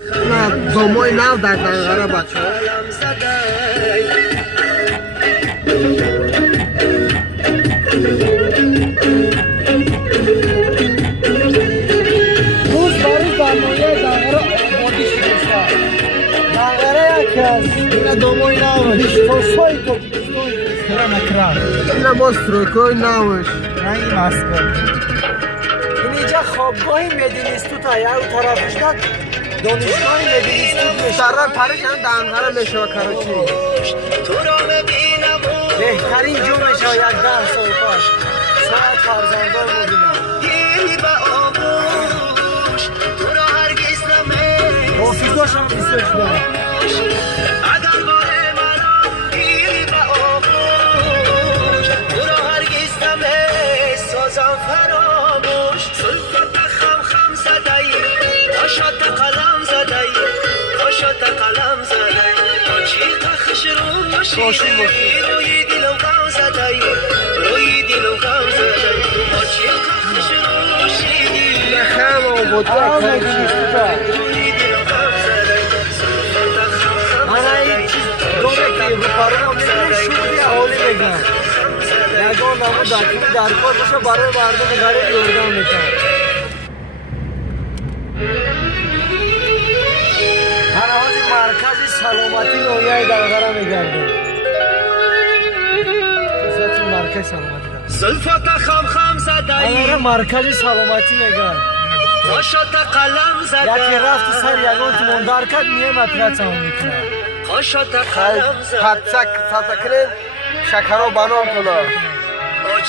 نه دومای نو در دنگره بچه روز بروز برنامه دنگره آبادی شده دنگره یکی از این دومای نو دیشتوسای توکیستان استرا نکرار این با ستروکای نوش رنگی مسکو اینجا خوابگاه مدینیستوت یا طرفش نه دانشگاه مدینیستوت میشه در پریشان دنگره میشه کراچی بهترین جو میشه یک 10 سال پس ساعت فرزندان مبینم آفیزاش هم بیسش دارم روی دلم غم زدی روی دلم غم زدی نخم آبادی روی دلم غم زدی انا این چیز دومه که بپرم میگه شوری حالی بگم یگان نمو دکمی در کار باشه برای مردم غریب یوردان میکنم هر حاجی مرکز سلامتی نویه دنگره میگرده مرکز سلامتی دارم زلفت خم خم زدی آره مرکز سلامتی میگن قاشت قلم زدی یکی رفت سر یگان تو مندار کد میه مطلت هم میکنه قاشت قلم زدی حدسک ساتکرین شکرها بنام کنه